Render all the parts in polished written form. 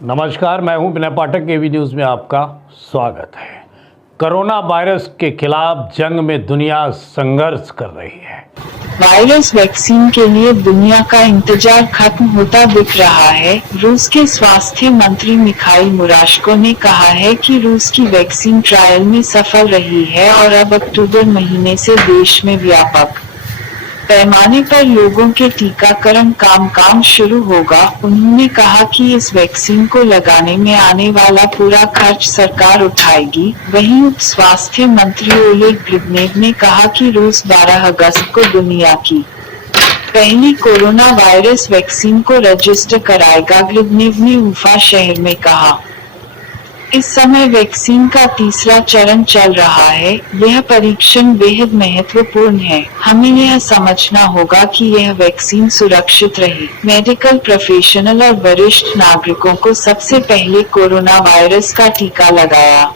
नमस्कार, मैं हूं विनय पाठक। एवी न्यूज़ में आपका स्वागत है। कोरोना वायरस के खिलाफ जंग में दुनिया संघर्ष कर रही है। वायरस वैक्सीन के लिए दुनिया का इंतजार खत्म होता दिख रहा है। रूस के स्वास्थ्य मंत्री मिखाइल मुराशको ने कहा है कि रूस की वैक्सीन ट्रायल में सफल रही है और अब अक्टूबर महीने से देश में व्यापक पैमाने पर लोगों के टीकाकरण काम शुरू होगा। उन्होंने कहा कि इस वैक्सीन को लगाने में आने वाला पूरा खर्च सरकार उठाएगी। वहीं उप स्वास्थ्य मंत्री ओलेग ग्रिबनेव ने कहा कि रूस 12 अगस्त को दुनिया की पहली कोरोना वायरस वैक्सीन को रजिस्टर कराएगा। ग्रिबनेव ने उफा शहर में कहा, इस समय वैक्सीन का तीसरा चरण चल रहा है। यह परीक्षण बेहद महत्वपूर्ण है। हमें यह समझना होगा कि यह वैक्सीन सुरक्षित रहे। मेडिकल प्रोफेशनल और वरिष्ठ नागरिकों को सबसे पहले कोरोना वायरस का टीका लगाया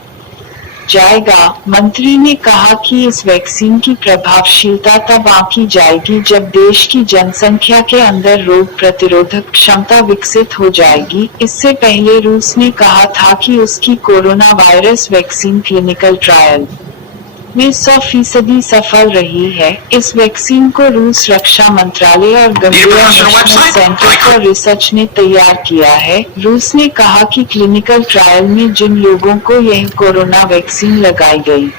जाएगा। मंत्री ने कहा कि इस वैक्सीन की प्रभावशीलता तब आंकी जाएगी जब देश की जनसंख्या के अंदर रोग प्रतिरोधक क्षमता विकसित हो जाएगी। इससे पहले रूस ने कहा था कि उसकी corona virus vaccine clinical trial में 100% सफल रही है। इस वैक्सीन को रूस रक्षा मंत्रालय और गंभीरा नेशनल सेंटर फॉर रिसर्च ने तैयार किया है। रूस ने कहा कि क्लिनिकल ट्रायल में जिन लोगों को यह कोरोना वैक्सीन लगाई गई,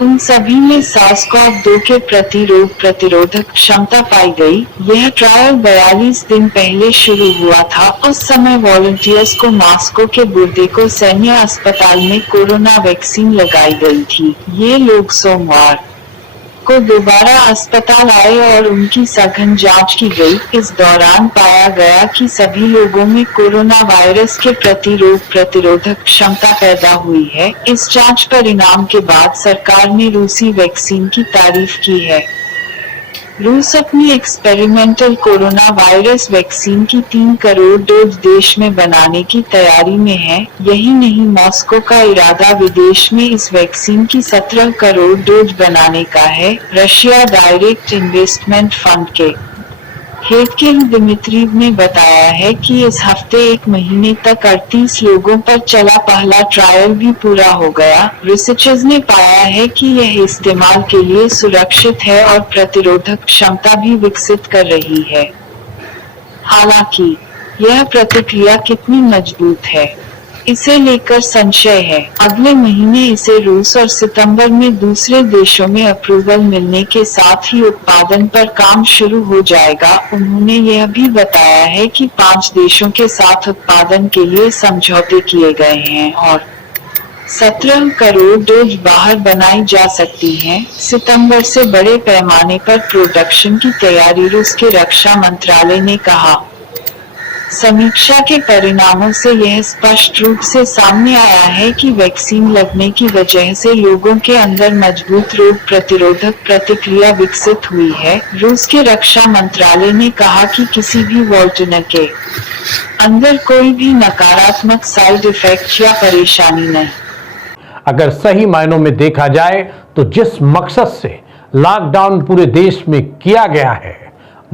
उन सभी में SARS-CoV-2 के प्रति रोग प्रतिरोधक क्षमता पाई गई। यह ट्रायल 42 दिन पहले शुरू हुआ था। उस समय वॉलंटियर्स को मॉस्को के बुर्देको सैन्य अस्पताल में कोरोना वैक्सीन लगाई गई थी। ये लोग सोमवार को दोबारा अस्पताल आए और उनकी सघन जांच की गई। इस दौरान पाया गया कि सभी लोगों में कोरोना वायरस के प्रति रोग प्रतिरोधक क्षमता पैदा हुई है। इस जांच परिणाम के बाद सरकार ने रूसी वैक्सीन की तारीफ की है। रूस अपनी एक्सपेरिमेंटल कोरोना वायरस वैक्सीन की 3 करोड़ डोज देश में बनाने की तैयारी में है। यही नहीं, मॉस्को का इरादा विदेश में इस वैक्सीन की 17 करोड़ डोज बनाने का है। रशिया डायरेक्ट इन्वेस्टमेंट फंड के हेड किम दिमित्रीव ने बताया है कि इस हफ्ते 1 महीने तक 38 लोगों पर चला पहला ट्रायल भी पूरा हो गया। रिसर्चर्स ने पाया है कि यह इस्तेमाल के लिए सुरक्षित है और प्रतिरोधक क्षमता भी विकसित कर रही है। हालांकि यह प्रतिक्रिया कितनी मजबूत है, इसे लेकर संशय है। अगले महीने इसे रूस और सितंबर में दूसरे देशों में अप्रूवल मिलने के साथ ही उत्पादन पर काम शुरू हो जाएगा। उन्होंने यह भी बताया है कि 5 देशों के साथ उत्पादन के लिए समझौते किए गए हैं और 17 करोड़ डोज बाहर बनाई जा सकती हैं। सितंबर से बड़े पैमाने पर प्रोडक्शन की तैयारी रूस के रक्षा मंत्रालय ने कहा। समीक्षा के परिणामों से यह स्पष्ट रूप से सामने आया है कि वैक्सीन लगने की वजह से लोगों के अंदर मजबूत रोग प्रतिरोधक प्रतिक्रिया विकसित हुई है। रूस के रक्षा मंत्रालय ने कहा कि किसी भी वॉल्टनर के अंदर कोई भी नकारात्मक साइड इफेक्ट या परेशानी नहीं। अगर सही मायनों में देखा जाए तो जिस मकसद से लॉकडाउन पूरे देश में किया गया है,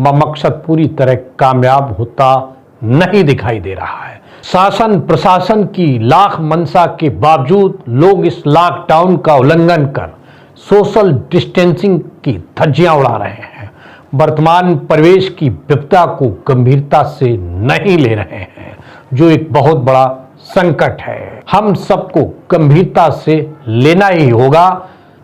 वह मकसद पूरी तरह कामयाब होता नहीं दिखाई दे रहा है। शासन प्रशासन की लाख मंशा के बावजूद लोग इस लॉकडाउन का उल्लंघन कर सोशल डिस्टेंसिंग की धज्जियां उड़ा रहे हैं। वर्तमान परिवेश की विपदा को गंभीरता से नहीं ले रहे हैं, जो एक बहुत बड़ा संकट है। हम सबको गंभीरता से लेना ही होगा,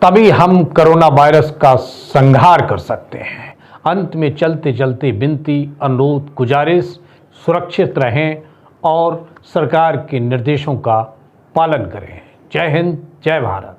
तभी हम कोरोना वायरस का संहार कर सकते हैं। अंत में चलते चलते विनती, अनुरोध, गुजारिश, सुरक्षित रहें और सरकार के निर्देशों का पालन करें। जय हिंद, जय भारत।